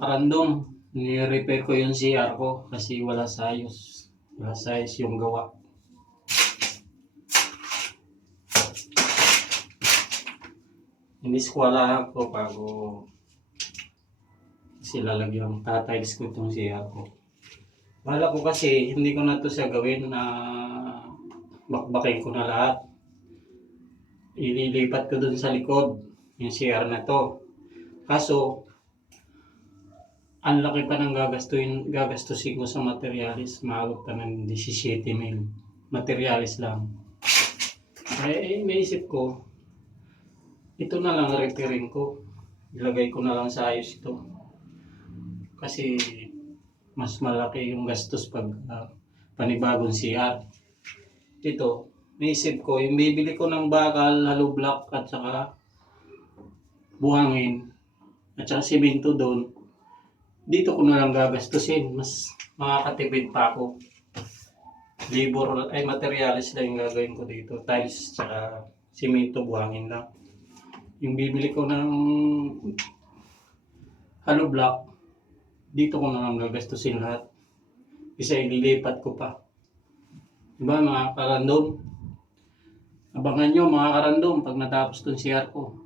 karandom, ni-repair ko yung CR ko kasi wala sayos. Wala sayos yung gawa. Iniskwalahan ko bago sila lagyan tatiles ko itong CR ko. Bala ko kasi hindi ko na to siya gawin na bakbakin ko na lahat. Ililipat ko dun sa likod yung CR na to. Kaso ang laki pa ng gagastusin ko sa materialis, maabot pa ng 17,000 materialis lang. Naisip ko, ito na lang repairing ko. Ilagay ko na lang sa ayos ito. Kasi mas malaki yung gastos pag panibagong CR. Ito, naisip ko, yung bibili ko ng bakal, hollow block at saka buhangin at saka simento doon, dito ko na lang gagastusin. Mas makakatipid pa ako. Materialis lang yung gagawin ko dito. Tiles saka simento, buhangin lang. Yung bibili ko ng hollow block, dito ko na lang gagastusin lahat. Isa ililipat ko pa. Diba mga karandom? Abangan nyo mga karandom pag natapos itong CR ko.